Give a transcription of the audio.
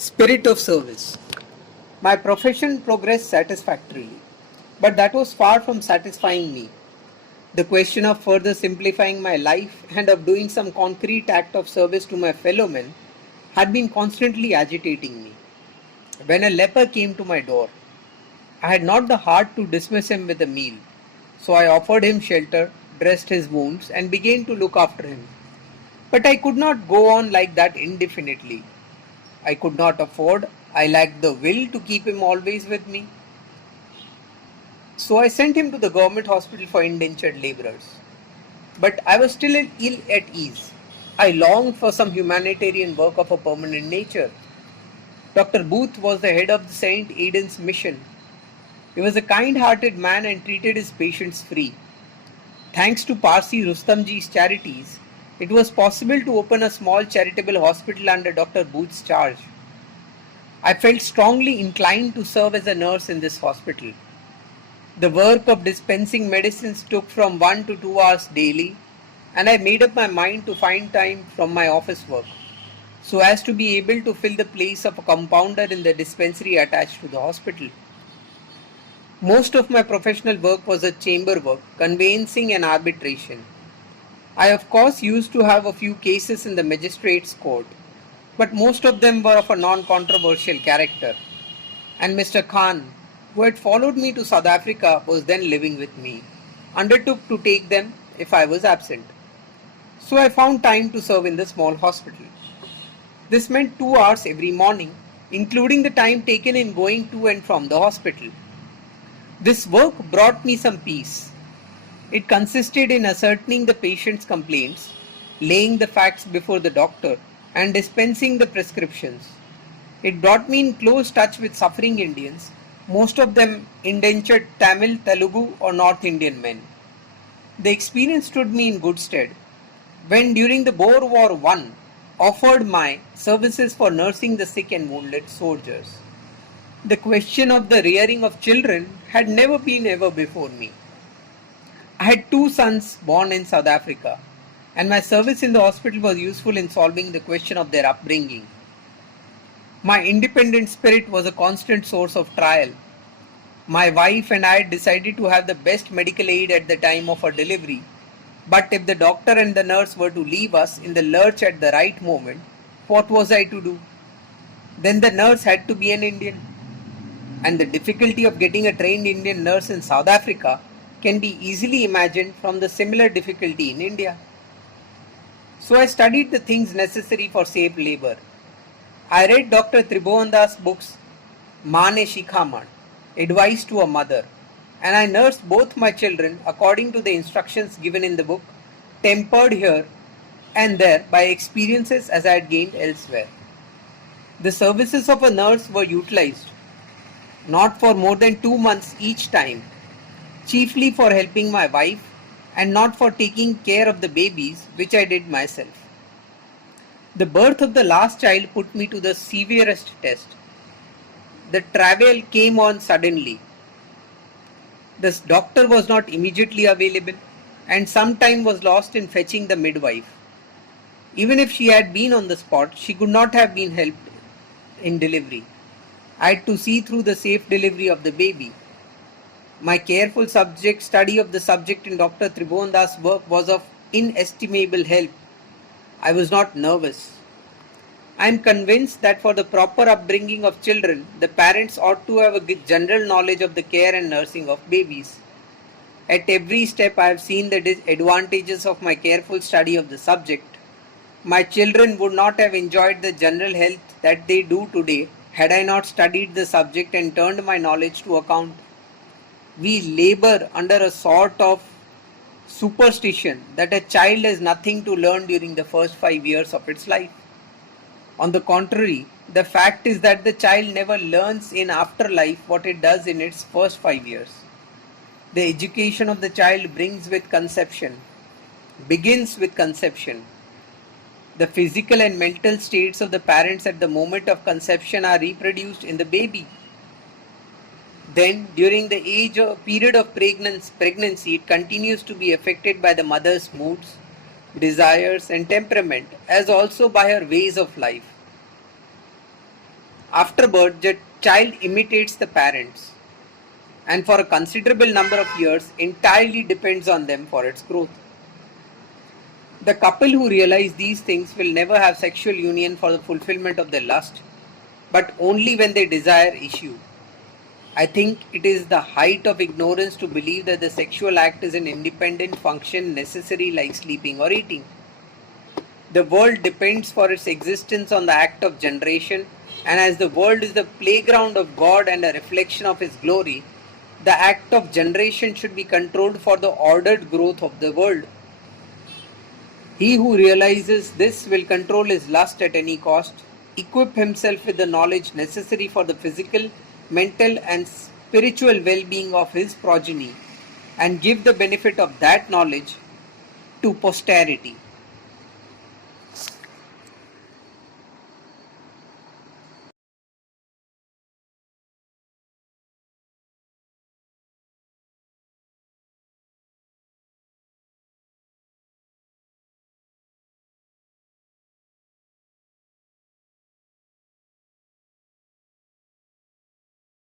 Spirit of service. My profession progressed satisfactorily, but that was far from satisfying me. The question of further simplifying my life and of doing some concrete act of service to my fellow men had been constantly agitating me. When a leper came to my door, I had not the heart to dismiss him with a meal, so I offered him shelter, dressed his wounds, and began to look after him. But I could not go on like that indefinitely. I could not afford, I lacked the will to keep him always with me. So I sent him to the government hospital for indentured laborers. But I was still ill at ease. I longed for some humanitarian work of a permanent nature. Dr. Booth was the head of the St. Aidan's mission. He was a kind-hearted man and treated his patients free. Thanks to Parsi Rustamji's charities, it was possible to open a small charitable hospital under Dr. Booth's charge. I felt strongly inclined to serve as a nurse in this hospital. The work of dispensing medicines took from 1 to 2 hours daily, and I made up my mind to find time from my office work, so as to be able to fill the place of a compounder in the dispensary attached to the hospital. Most of my professional work was a chamber work, conveyancing and arbitration. I of course used to have a few cases in the magistrate's court, but most of them were of a non-controversial character, and Mr. Khan, who had followed me to South Africa, was then living with me, undertook to take them if I was absent. So I found time to serve in the small hospital. This meant 2 hours every morning, including the time taken in going to and from the hospital. This work brought me some peace. It consisted in ascertaining the patient's complaints, laying the facts before the doctor, and dispensing the prescriptions. It brought me in close touch with suffering Indians, most of them indentured Tamil, Telugu, or North Indian men. The experience stood me in good stead when, during the Boer War I, offered my services for nursing the sick and wounded soldiers. The question of the rearing of children had never been ever before me. I had 2 sons born in South Africa, and my service in the hospital was useful in solving the question of their upbringing. My independent spirit was a constant source of trial. My wife and I had decided to have the best medical aid at the time of her delivery, but if the doctor and the nurse were to leave us in the lurch at the right moment, what was I to do? Then the nurse had to be an Indian, and the difficulty of getting a trained Indian nurse in South Africa can be easily imagined from the similar difficulty in India. So I studied the things necessary for safe labor. I read Dr. Tribhuvandas' books Mane Shikhaman, Advice to a Mother, and I nursed both my children according to the instructions given in the book, tempered here and there by experiences as I had gained elsewhere. The services of a nurse were utilized, not for more than 2 months each time, chiefly for helping my wife and not for taking care of the babies, which I did myself. The birth of the last child put me to the severest test. The travail came on suddenly. The doctor was not immediately available, and some time was lost in fetching the midwife. Even if she had been on the spot, she could not have been helped in delivery. I had to see through the safe delivery of the baby. My careful study of the subject in Dr. Tribhuvandas' work was of inestimable help. I was not nervous. I am convinced that for the proper upbringing of children, the parents ought to have a general knowledge of the care and nursing of babies. At every step I have seen the advantages of my careful study of the subject. My children would not have enjoyed the general health that they do today had I not studied the subject and turned my knowledge to account. We labor under a sort of superstition that a child has nothing to learn during the first 5 years of its life. On the contrary, the fact is that the child never learns in afterlife what it does in its first 5 years. The education of the child begins with conception. The physical and mental states of the parents at the moment of conception are reproduced in the baby. Then, during the period of pregnancy, it continues to be affected by the mother's moods, desires, and temperament, as also by her ways of life. After birth, the child imitates the parents and for a considerable number of years entirely depends on them for its growth. The couple who realize these things will never have sexual union for the fulfillment of their lust, but only when their desire issue. I think it is the height of ignorance to believe that the sexual act is an independent function necessary like sleeping or eating. The world depends for its existence on the act of generation, and as the world is the playground of God and a reflection of His glory, the act of generation should be controlled for the ordered growth of the world. He who realizes this will control his lust at any cost, equip himself with the knowledge necessary for the physical, mental, and spiritual well-being of his progeny, and give the benefit of that knowledge to posterity.